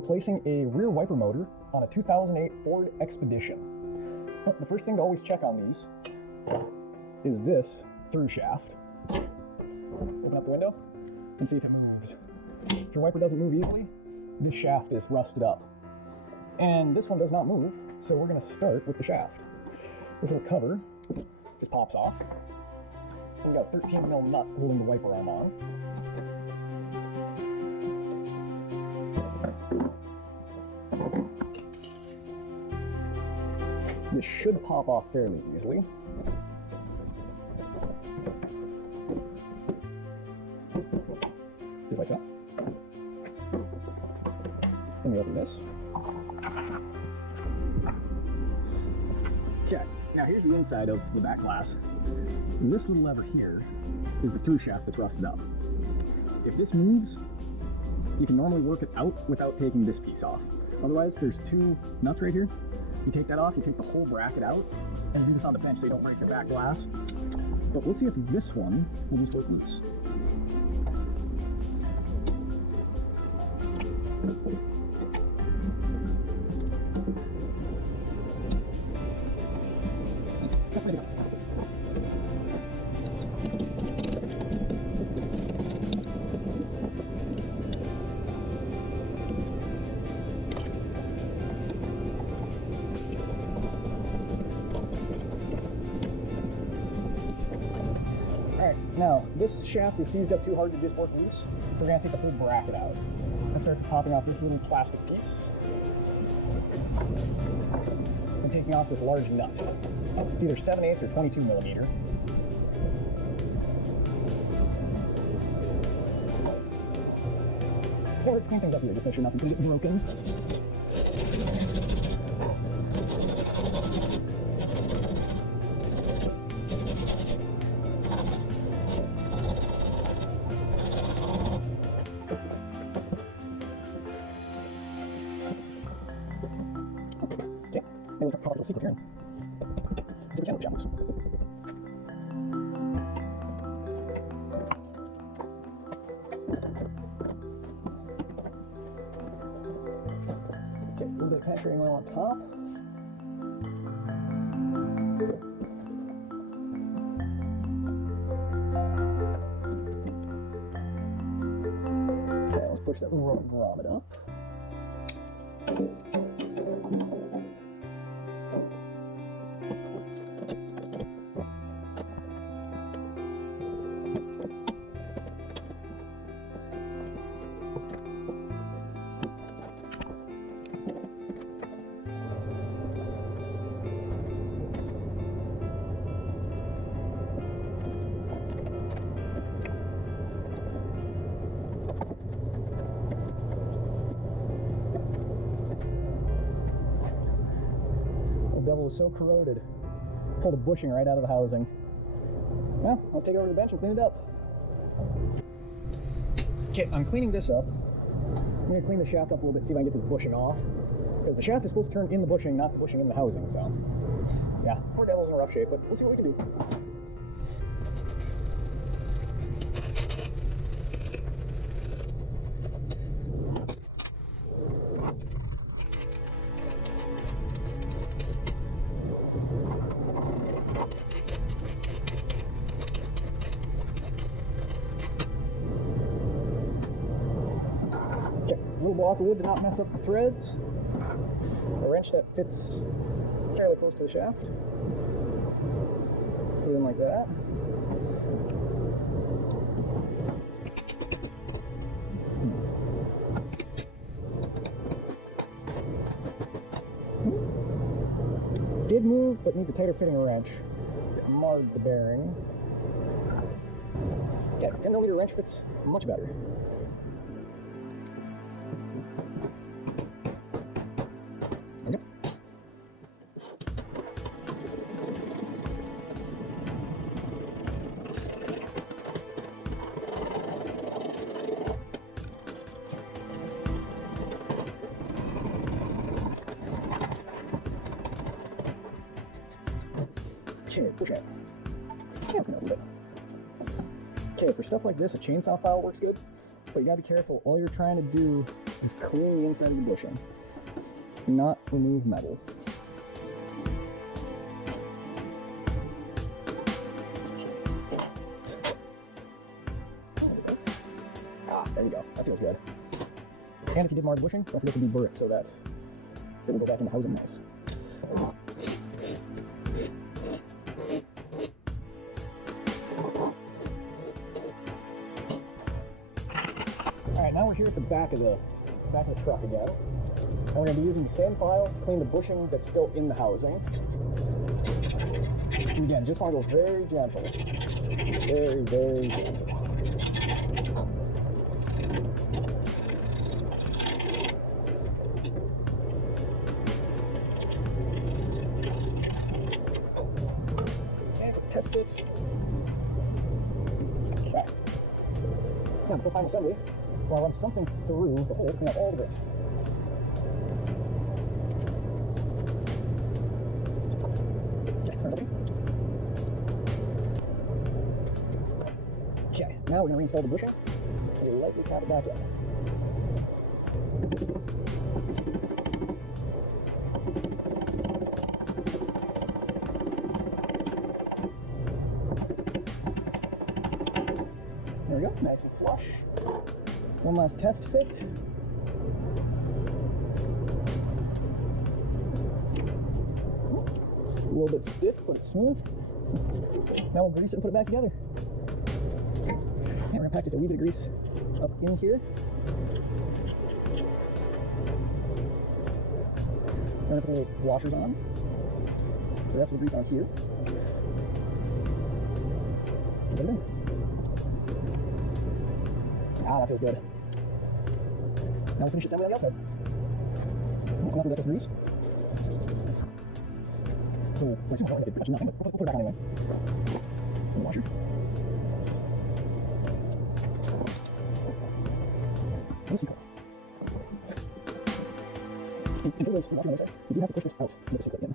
replacing a rear wiper motor on a 2008 Ford Expedition. Well, the first thing to always check on these is this through shaft. Open up the window and see if it moves. If your wiper doesn't move easily, this shaft is rusted up. And this one does not move, so we're going to start with the shaft. This little cover just pops off. We've got a 13mm nut holding the wiper arm on. This should pop off fairly easily. Just like so. Then we open this. Okay, now here's the inside of the back glass. This little lever here is the through shaft that's rusted up. If this moves, you can normally work it out without taking this piece off. Otherwise, there's two nuts right here. You take that off, you take the whole bracket out, and you do this on the bench so you don't break your back glass. But we'll see if this one will just work loose. Now, this shaft is seized up too hard to just work loose, so we're going to take the whole bracket out. That starts popping off this little plastic piece, and taking off this large nut. It's either 7/8 or 22mm. Or let's clean things up here, just make sure nothing's going to get broken. Maybe we'll pause the secret here and see if we can with shackles. Okay, a little bit of penetrating oil on top. Okay, let's push that little grommet up. The devil was so corroded. Pulled a bushing right out of the housing. Well, let's take it over to the bench and clean it up. Okay, I'm cleaning this up. I'm going to clean the shaft up a little bit, see if I can get this bushing off. Because the shaft is supposed to turn in the bushing, not the bushing in the housing, so... yeah, poor devil's in rough shape, but let's see what we can do. A little block of wood to not mess up the threads. A wrench that fits fairly close to the shaft. Put it in like that. Did move, but needs a tighter fitting wrench. It marred the bearing. Yeah, 10mm wrench fits much better. Okay, push it. Yeah, it's gonna do it. Okay, for stuff like this, a chainsaw file works good. But you gotta be careful. All you're trying to do is clean the inside of the bushing, not remove metal. There we go. That feels good. And if you did mar the bushing, don't forget to deburr it so that it will go back in the housing nice. Alright, now we're here at the back of the truck again. And we're going to be using the same file to clean the bushing that's still in the housing. And again, just want to go very gentle. Very, very gentle. Test fit. Okay. Now, before final assembly, we'll run something through the hole, clean out all of it. Okay, turn it. Okay, now we're going to reinstall the bushing and we lightly tap it back in. There we go, nice and flush. One last test fit. A little bit stiff, but it's smooth. Now we'll grease it and put it back together. And we're gonna pack just a wee bit of grease up in here. We're gonna put the little washers on. Put the rest of the grease on here. Put it in. Ah, that feels good. Now we'll finish assembly on the outside. Enough of that grease. So, I assume we're going to do nothing, but we'll put it back on anyway. The washer. And the C-clip. And for those who are watching on the side, we do have to push this out to get the C-clip in.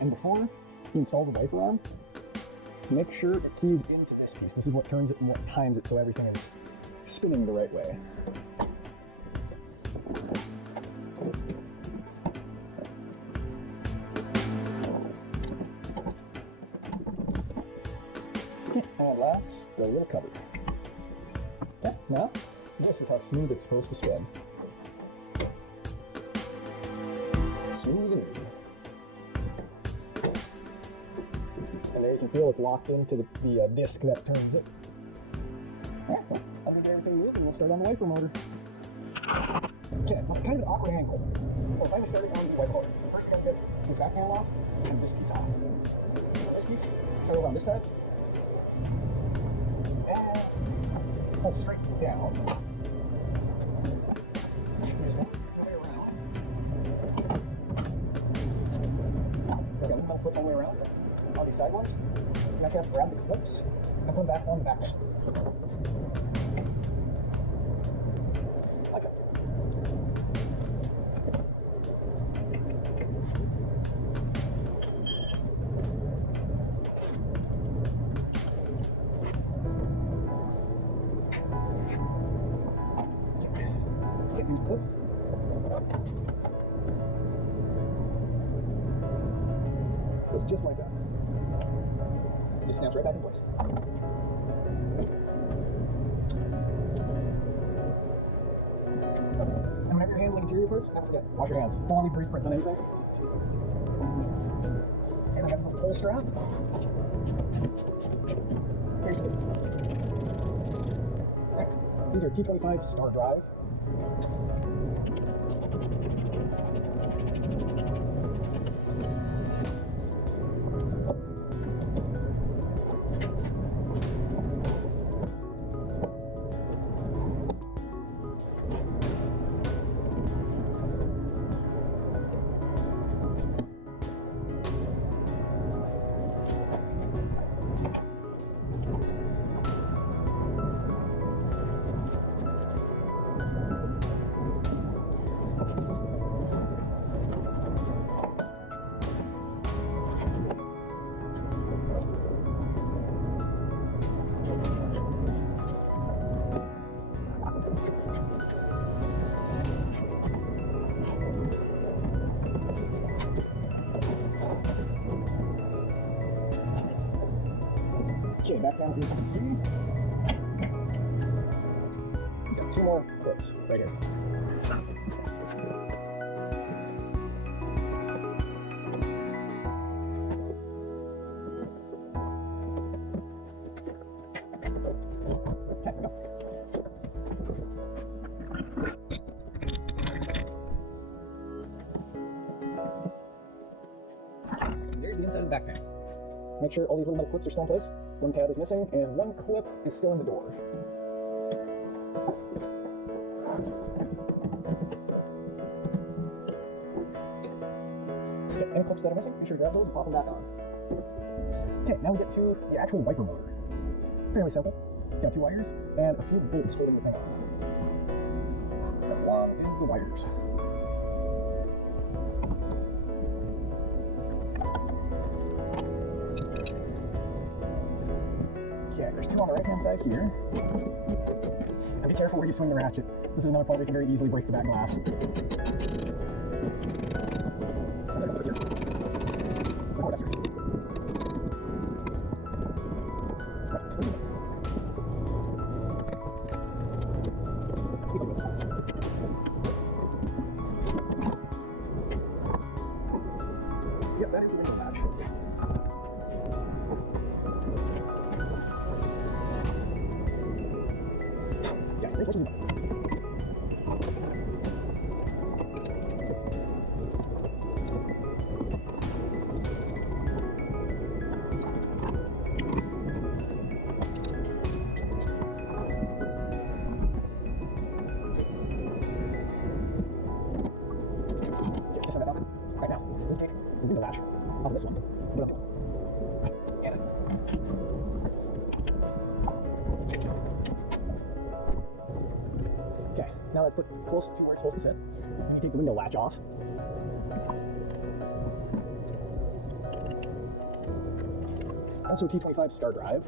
And before you install the wiper on, make sure it keys into this piece. This is what turns it and what times it so everything is spinning the right way. And last, the little cover. Okay, now, this is how smooth it's supposed to spin. Smooth and easy. And there you can feel it's locked into the disc that turns it. Alright, well, I'm going to get everything moved and we'll start on the wiper motor. Okay, well, it's kind of an awkward angle. Well, if I'm starting on the wiper motor, first we're going to get this back panel off and this piece off. This piece, start over on this side. And pull straight down. Flip one way around on these side ones. You have to grab the clips and put them back on the back end. Like so. Okay, here's the clip. Goes just like that. It just snaps right back in place. And whenever you're handling interior parts, never forget, wash your hands. Don't want to leave grease prints on anything. And I got this little pull strap. Here's the Alright, these are T25 Star Drive. Okay, back down is the key. It's got 2 more clips right here. Okay, there we go. There's the inside of the backpack. Make sure all these little metal clips are still in place. 1 tab is missing, and 1 clip is still in the door. Okay, any clips that are missing, make sure to grab those and pop them back on. Okay, now we get to the actual wiper motor. Fairly simple. It's got 2 wires and a few bolts holding the thing on. Step 1 is the wires. Okay, there's 2 on the right-hand side here. And be careful where you swing the ratchet. This is another point where you can very easily break the back glass. Yep, that is the window latch. Yeah, here's what you need. Right now, let's take the window latch off of this one. Put it up one. And okay, now let's put close to where it's supposed to sit. And you take the window latch off. Also a T25 star drive.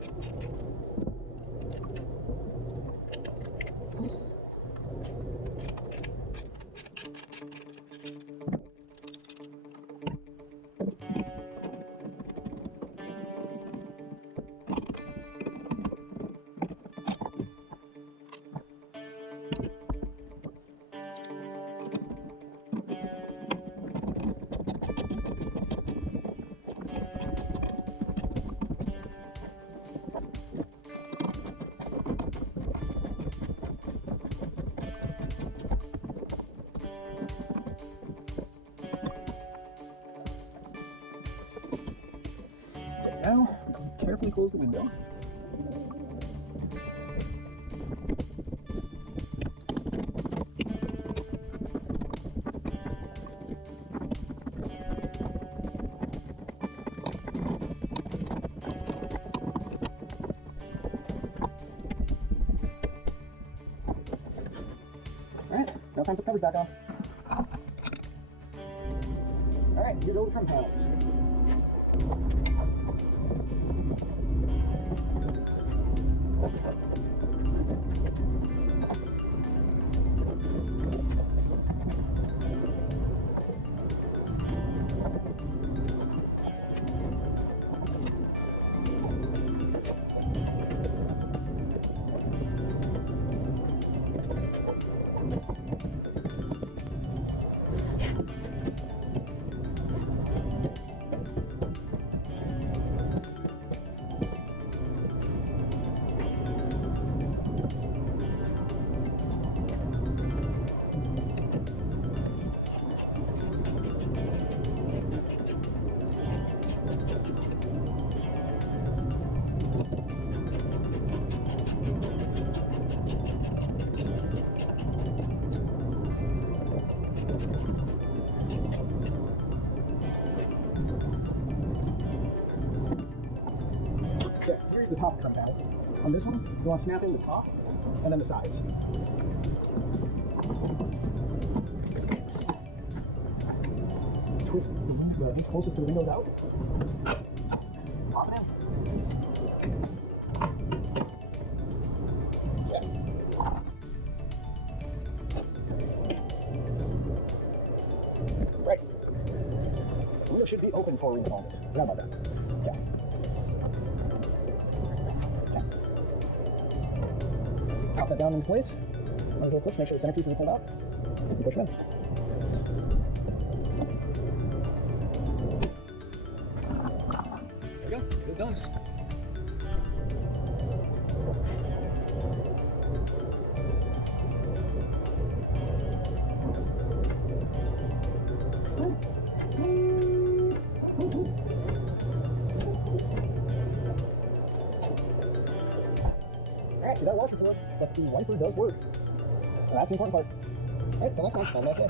Now, carefully close the window. Alright, now it's time to put the covers back on. Alright, here go the trim panels. The top trim panel. On this one, you want to snap in the top and then the sides. Twist the inch closest to the windows out. Pop it in. Okay. Right. The window should be open for reinstalling this. Forgot about that. Okay. Pop that down into place. On those little clips, make sure the center pieces are pulled out. And push them in. There we go. It is done. Alright, she's out of washer fluid, but the wiper does work. And that's the important part. Alright, till next time, have a nice day.